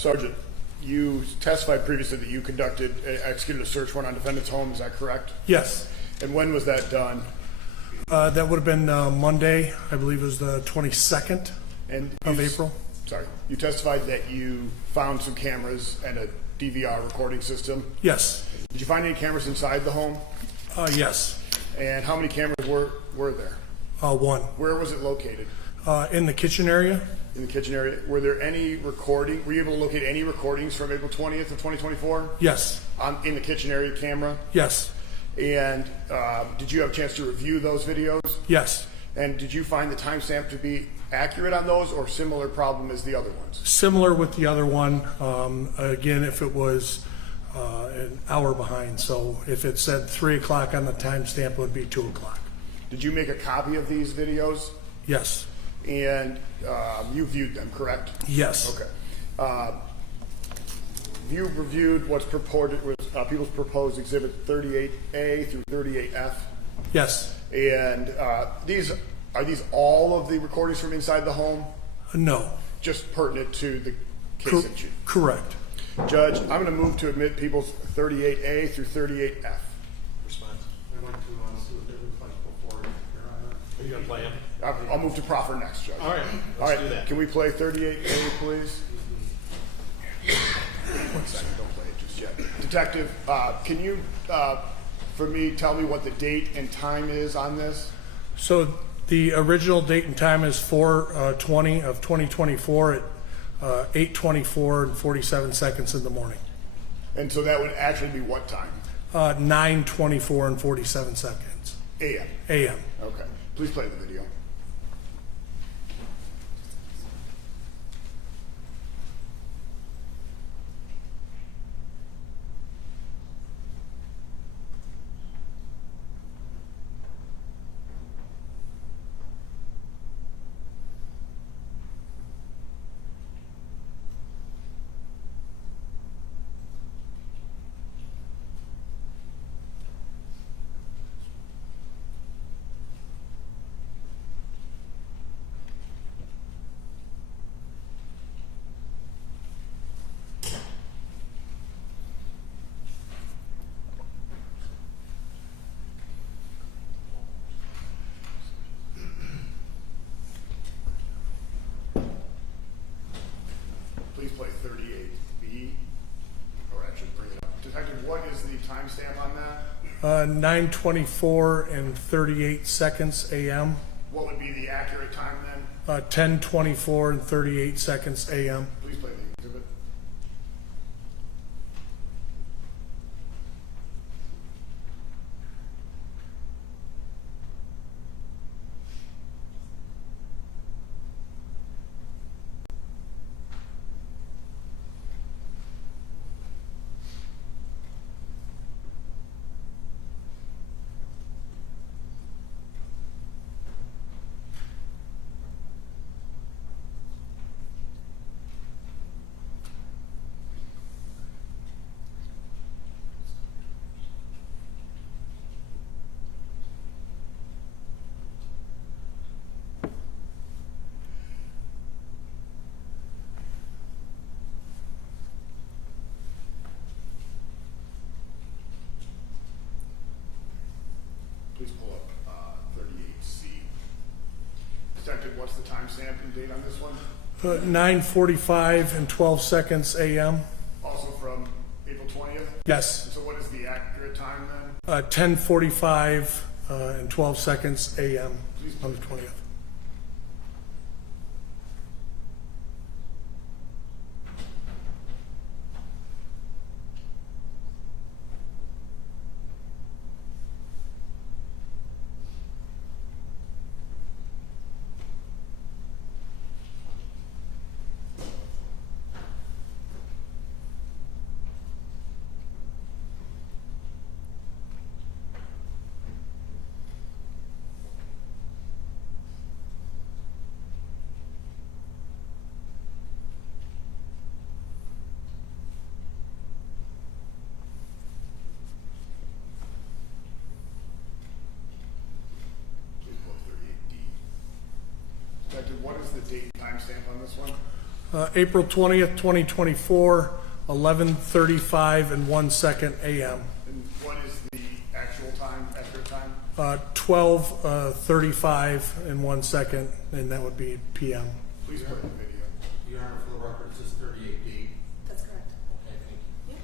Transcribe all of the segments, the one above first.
Sergeant, you testified previously that you executed a search warrant on defendant's home. Is that correct? Yes. And when was that done? That would have been Monday. I believe it was the 22nd of April. Sorry. You testified that you found some cameras and a DVR recording system. Yes. Did you find any cameras inside the home? Yes. And how many cameras were there? One. Where was it located? In the kitchen area. In the kitchen area. Were there any were you able to locate any recordings from April 20th of 2024? Yes. In the kitchen area camera? Yes. And did you have a chance to review those videos? Yes. And did you find the timestamp to be accurate on those, or similar problem as the other ones? Similar with the other one. Again, if it was an hour behind, so if it said 3 o'clock on the timestamp, it would be 2 o'clock. Did you make a copy of these videos? Yes. And you viewed them, correct? Yes. Okay. You reviewed what's purported with people's proposed exhibit 38A through 38F. Yes. And are these all of the recordings from inside the home? No. Just pertinent to the case that you. Correct. Judge, I'm going to move to admit people's 38A through 38F. Response. I'd like to see what they look like before, Your Honor. Are you going to play them? I'll move to proffer next, Judge. All right, let's do that. Can we play 38A, please? 1 second, don't play it just yet. Detective, can you, for me, tell me what the date and time is on this? So the original date and time is 4/20 of 2024 at 8:24 and 47 seconds in the morning. And so that would actually be what time? 9:24 and 47 seconds. AM. AM. Okay. Please play the video. Please play 38B, or actually bring it up. Detective, what is the timestamp on that? 9:24 and 38 seconds AM. What would be the accurate time then? 10:24 and 38 seconds AM. Please play the exhibit. Please pull up 38C. Detective, what's the timestamp and date on this one? 9:45 and 12 seconds AM. Also from April 20th? Yes. So what is the accurate time then? 10:45 and 12 seconds AM on the 20th. Detective, what is the date and timestamp on this one? April 20th, 2024, 11:35 and 1 second a.m. And what is the actual time, accurate time? 12:35 and 1 second, and that would be p.m. Please play the video. Your Honor, for the record, this is 38D. That's correct. Okay, thank you. Yep.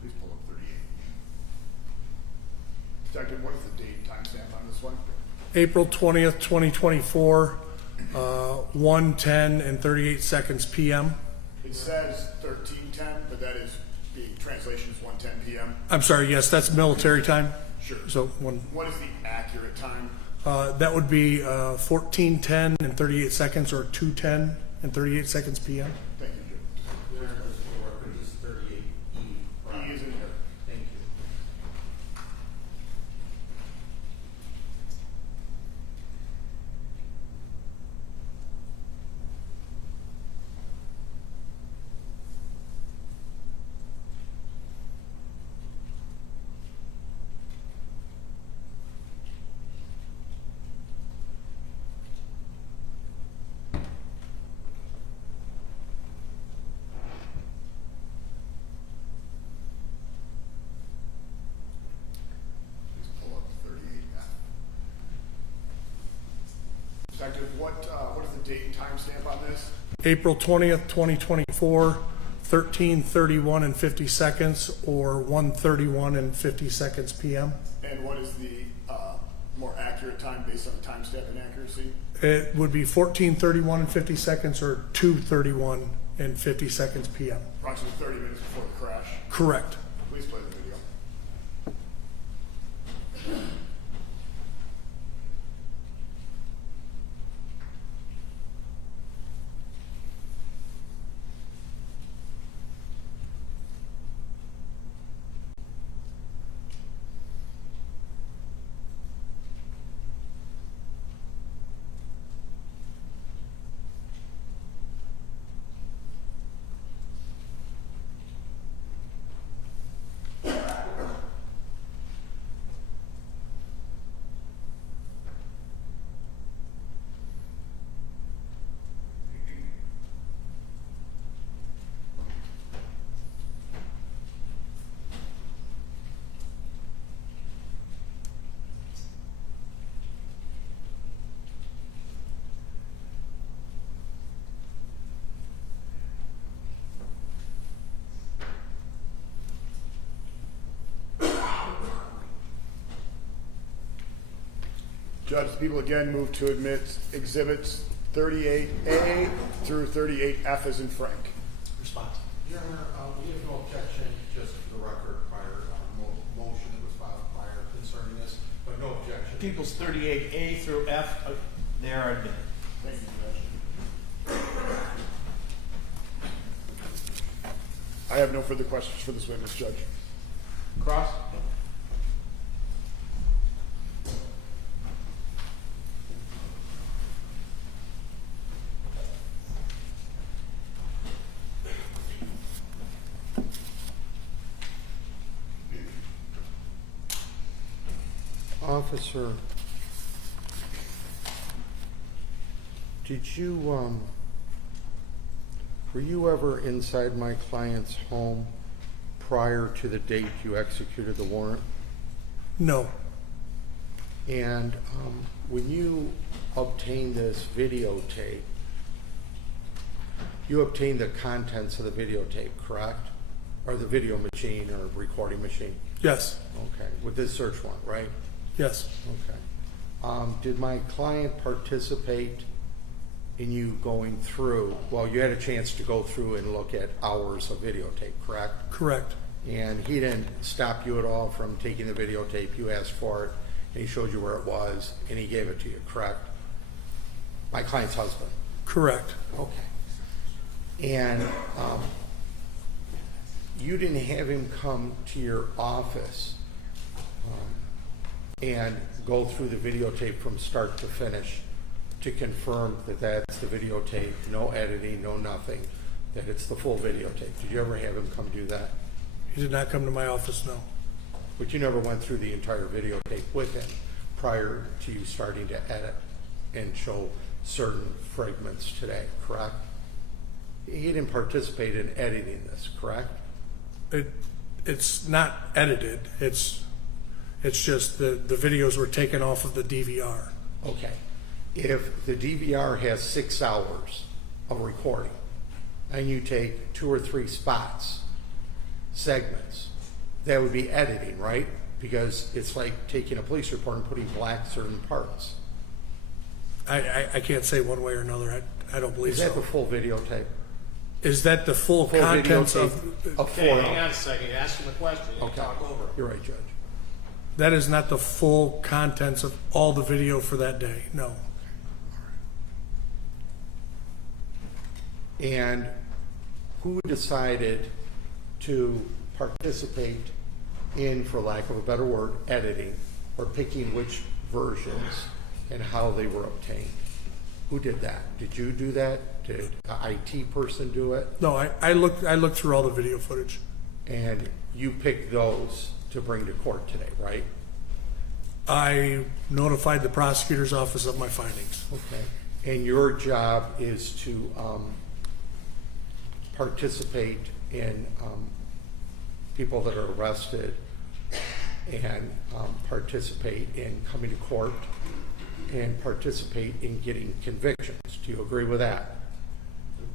Please pull up 38. Detective, what is the date and timestamp on this one? April 20th, 2024, 1:10 and 38 seconds p.m. It says 13:10, but that is, the translation is 1:10 p.m. I'm sorry, yes, that's military time. Sure. So What is the accurate time? that would be 14:10 and 38 seconds, or 2:10 and 38 seconds p.m. Thank you, Jim. Your Honor, this for the record, this is 38E. E is in here. Thank you. Please pull up 38F. Detective, what is the date and timestamp on this? April 20th, 2024, 13:31 and 50 seconds, or 1:31 and 50 seconds p.m. And what is the more accurate time based on the timestamp and accuracy? It would be 14:31 and 50 seconds, or 2:31 and 50 seconds p.m. Approximately 30 minutes before the crash. Correct. Please play the video. Judge, the people again move to admit exhibits 38A through 38F as in Frank. Response. Your Honor, we have no objection, just for the record, prior motion that was filed prior concerning this, but no objection. People's 38A through F, they are admitted. Thank you, Judge. I have no further questions for this witness, Judge. Cross? Officer, did you, were you ever inside my client's home prior to the date you executed the warrant? No. And when you obtained this videotape, you obtained the contents of the videotape, correct? Or the video machine or recording machine? Yes. Okay, with this search warrant, right? Yes. Okay. Did my client participate and you going through, well, you had a chance to go through and look at hours of videotape, correct? Correct. And he didn't stop you at all from taking the videotape. You asked for it, and he showed you where it was, and he gave it to you, correct? My client's husband. Correct. Okay. And you didn't have him come to your office and go through the videotape from start to finish to confirm that that's the videotape, no editing, no nothing, that it's the full videotape. Did you ever have him come do that? He did not come to my office, no. But you never went through the entire videotape with him prior to you starting to edit and show certain fragments today, correct? He didn't participate in editing this, correct? It's not edited. It's just the videos were taken off of the DVR. Okay. If the DVR has 6 hours of recording and you take 2 or 3 spots, segments, that would be editing, right? Because it's like taking a police report and putting black certain parts. I can't say one way or another. I don't believe Is that so. the full videotape? Is that the full contents videotape of? of 4 Okay, hours? hang on a second, you asked him a question, you Okay. talk over. You're right, Judge. That is not the full contents of all the video for that day. No. And who decided to participate in, for lack of a better word, editing or picking which versions and how they were obtained? Who did that? Did you do that? Did an IT person do it? No, I looked through all the video footage. And you picked those to bring to court today, right? I notified the prosecutor's office of my findings. Okay. And your job is to participate in people that are arrested and participate in coming to court and participate in getting convictions. Do you agree with that?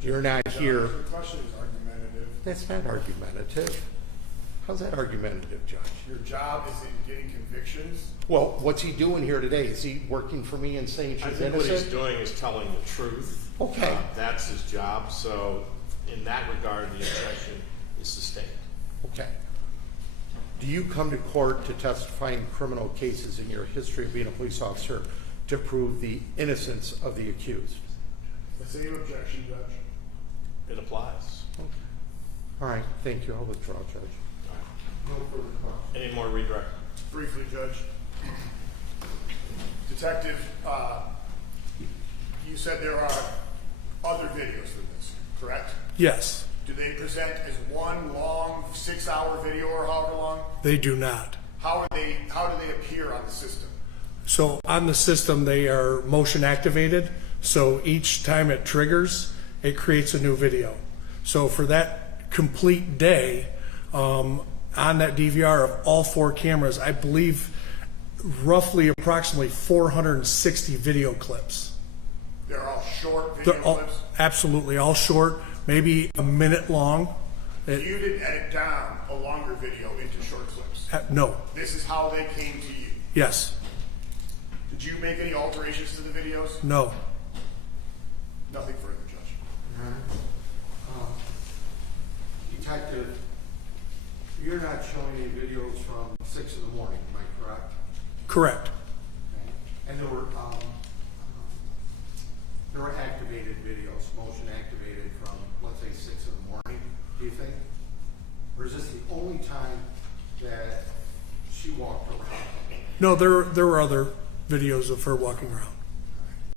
You're not here. The question is argumentative. That's not argumentative. How's that argumentative, Judge? Your job is in getting convictions. Well, what's he doing here today? Is he working for me and saying I she's think what he's innocent? doing is telling the truth. Okay. That's his job, so in that regard, the objection is sustained. Okay. Do you come to court to testify in criminal cases in your history of being a police officer to prove the innocence of the accused? The same objection, Judge. It applies. All right, thank you. I'll withdraw, Judge. No further questions. Any more redirect? Briefly, Judge. Detective, you said there are other videos for this, correct? Yes, Do they present as one long 6-hour video or however long? they do not. How do they appear on the system? So on the system, they are motion activated. So each time it triggers, it creates a new video. So for that complete day, on that DVR of all 4 cameras, I believe roughly approximately 460 video clips. They're all short video They're all, clips? absolutely all short, maybe a minute long. You didn't edit down a longer video into short clips. No. This is how they came to you. Yes. Did you make any alterations to the videos? No. Nothing further, Judge. Detective, you're not showing any videos from 6 in the morning, am I correct? Correct. And there were activated videos, motion activated from, let's say, 6 in the morning, do you think? Or is this the only time that she walked around? No, there were other videos of her walking around.